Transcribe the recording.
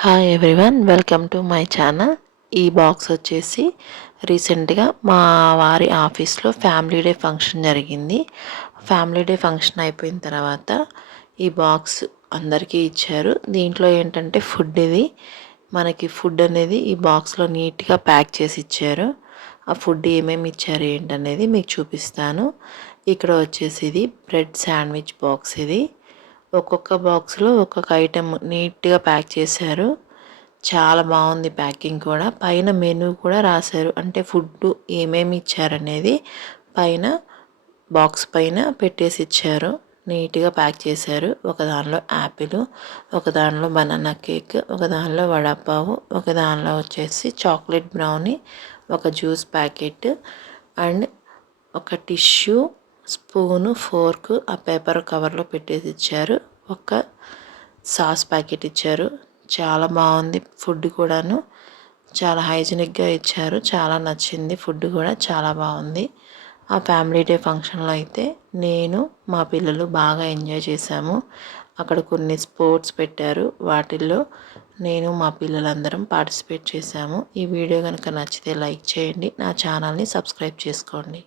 Hi everyone, welcome to my channel. ఈ box వచ్చేసి రీసెంట్గా మా వారి ఆఫీస్లో ఫ్యామిలీ డే ఫంక్షన్ జరిగింది. ఫ్యామిలీ డే ఫంక్షన్ అయిపోయిన తర్వాత ఈ బాక్స్ అందరికీ ఇచ్చారు. దీంట్లో ఏంటంటే ఫుడ్, ఇది మనకి ఫుడ్ అనేది ఈ బాక్స్లో నీట్గా ప్యాక్ చేసి ఇచ్చారు. ఆ ఫుడ్ ఏమేమి ఇచ్చారు ఏంటనేది మీకు చూపిస్తాను. ఇక్కడ వచ్చేసి ఇది బ్రెడ్ శాండ్విచ్ బాక్స్. ఇది ఒక్కొక్క బాక్స్లో ఒక్కొక్క ఐటెం నీట్గా ప్యాక్ చేశారు. చాలా బాగుంది ప్యాకింగ్ కూడా. పైన మెనూ కూడా రాశారు, అంటే ఫుడ్ ఏమేమి ఇచ్చారనేది పైన బాక్స్ పైన పెట్టేసి ఇచ్చారు. నీట్గా ప్యాక్ చేశారు. ఒక దానిలో యాపిల్, ఒక దానిలో బనానా కేక్, ఒక దానిలో వడాపావు, ఒక దానిలో వచ్చేసి చాక్లెట్ బ్రౌనీ, ఒక జ్యూస్ ప్యాకెట్ అండ్ ఒక టిష్యూ, స్పూను, ఫోర్కు ఆ పేపర్ కవర్లో పెట్టేసి ఇచ్చారు. ఒక సాస్ ప్యాకెట్ ఇచ్చారు. చాలా బాగుంది ఫుడ్ కూడాను. చాలా హైజీనిక్గా ఇచ్చారు. చాలా నచ్చింది ఫుడ్ కూడా చాలా బాగుంది. ఆ ఫ్యామిలీ డే ఫంక్షన్లో అయితే నేను మా పిల్లలు బాగా ఎంజాయ్ చేశాము. అక్కడ కొన్ని స్పోర్ట్స్ పెట్టారు, వాటిల్లో నేను మా పిల్లలందరం పార్టిసిపేట్ చేశాము. ఈ వీడియో కనుక నచ్చితే లైక్ చేయండి, నా ఛానల్ని సబ్స్క్రైబ్ చేసుకోండి.